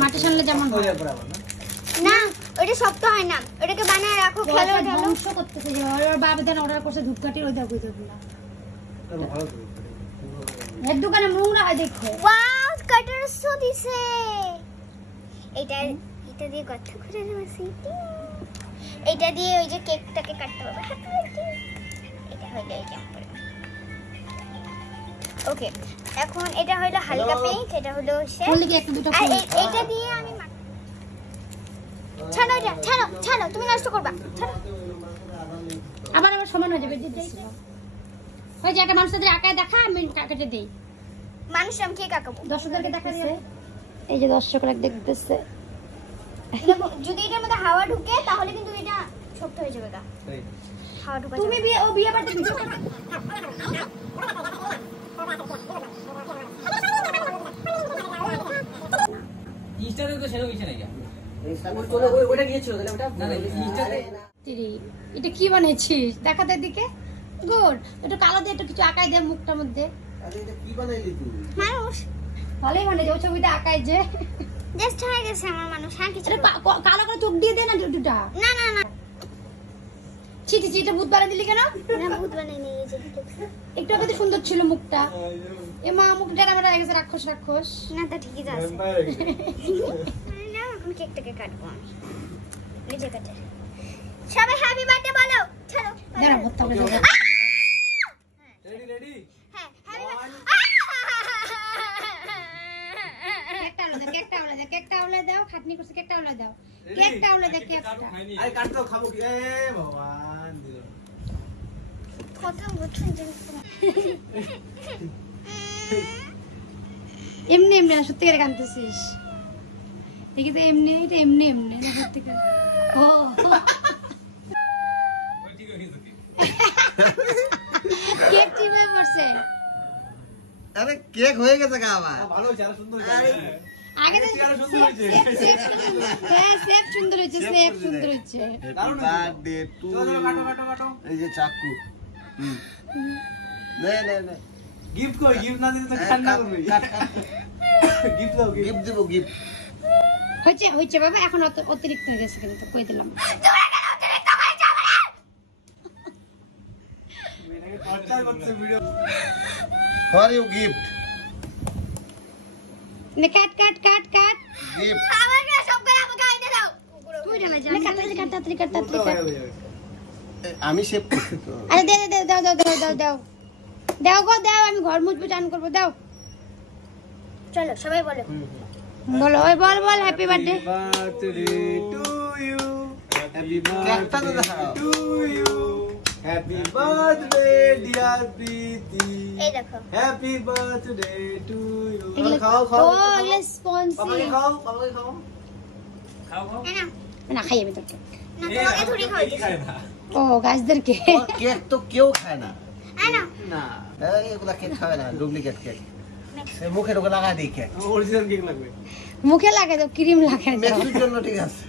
মাটি সানলে যেমন হয় না ওটা শক্ত হয় না, ওটাকে বানায় রাখো খেলো ঢালো ধ্বংস করতেছে যে ওর বাবা দেন অর্ডার করছে ধূপকাঠির ওই দাও কই দাও না এর দোকানে নোংরা হয় দেখো। ওয়াও কাটার সো দিছে, এটা দিয়ে কথা করে দেব সিটি, এটা দিয়ে ওই যে কেকটাকে কাটতে হবে। এটা হলো এই জাম্পার। ওকে এখন এটা হলো হালকা পিঙ্ক, এটা হলো সে ফুল কি একটা দুটো আর ফুল এটা দিয়ে আমি ছাড়ো এটা ছাড়ো তুমি নষ্ট করবা, ছাড়ো আবার সমান হয়ে যাবে দিতেই ওই যে একটা মানুষদের আকায় দেখা আমি কেটে দেই, মানুষ আমি কে কাকাবো দর্শকদেরকে দেখা দিছে এই যে দর্শকরা দেখতেছে। যদি এটার মধ্যে হাওয়া ঢুকে তাহলে কিন্তু এটা শক্ত হয়ে যাবে গা, হাওয়া ঢুকে তুমি বিয়ে বাড়িতে ভিডিও করো ইনস্টাতে তো সেরকম কিছু নাই ওটা গিয়েছিল তাহলে ওটা না ইনস্টাতে তিরি এটা কি বানাইছিস দেখাতে দিকে গুড একটু কালো দিয়ে একটু কিছু আকাই দে মুখটার মধ্যে। আরে এটা কি বানাইলি তুই? মানুষ ভালোই মানে যে ছবিতে আকাই যে জাস্ট হয়ে গেছে আমার মানুষ, হ্যাঁ কিছু কালো করে চোখ দিয়ে দে না দুটা না না না ছিটি ছিটি ভূত বানা দিলি কেন? না ভূত বানাই নিয়ে গেছে একটু আগে তো সুন্দর ছিল মুখটা, এ মা মুখটা আমার হয়ে গেছে রাক্ষস রাক্ষস। না তা ঠিকই আছে না। এখন কেকটাকে কাটবো আমি নিজে কাটে। সবাই হ্যাপি বার্থডে বলো, ছাড়ো দাঁড়া ভর্তা করে দাও রেডি রেডি হ্যাঁ হ্যাপি কেকটা উলে দাও খাটনি করছে কেকটা উলে দাও কেকটা উলে দাও কেকটা আরে কাট দাও খাবো কি? এ ভগবান দিল। কথা বলছেন যে এমনি এমনি না সত্যি করে কাঁদতেছিস দেখি তো এমনি এটা এমনি এমনি না সত্যি করে ও কেক চিপে পড়ছে আরে কেক হয়ে গেছে গা আমার। ভালো হয়েছে আর সুন্দর হয়েছে আগে তো সেফ সুন্দর হয়েছে সেফ সুন্দর হয়েছে হ্যাপি বার্থডে টু চলো কাটো কাটো কাটো এই যে চাকু নে নে নে গিফট কই গিফট না দিলে তো ঠান্ডা করবে গিফট দাও গিফট দেব গিফট। হয়েছে হয়েছে বাবা এখন অতিরিক্ত হয়ে গেছে কিন্তু কই দিলাম মেয়েটাকে টর্চার করছে ভিডিও ফর ইউ গিফট নে কাট কাট কাট কাট গিফট। আমাকে সব করে আমাকে আইতে দাও তুই জানা যা তাড়াতাড়ি কাট আমি শেভ করছি তো। আরে দে দে দাও দাও দাও দাও দাও দাও গো দাও আমি ঘর মুছবো চান করবো দাও চলো সবাই বলো বলো ওই বল বল happy birthday birthday to you happy কেকটা তো বার্থডে দেখাও। To you happy birthday dear Preeti এই দেখো হ্যাপি বার্থডে টু ইউ এগুলো খাও খাও ও এগুলো স্পন্সি বাবাকে খাও বাবাকে খাও খাও খাও এই না না খাই আমি তোকে না তোমাকে থুড়ি খাইছি খায় না ও গাছদেরকে কেক তো কেউ খায় না। এই না না এগুলা কেক খাবে না, ডুপ্লিকেট কেক। মুখে ঢোকে লাগা দিই কেক। অরিজিনাল কেক লাগবে মুখে লাগাই দাও ক্রিম লাগাই দাও মেসির জন্য ঠিক আছে।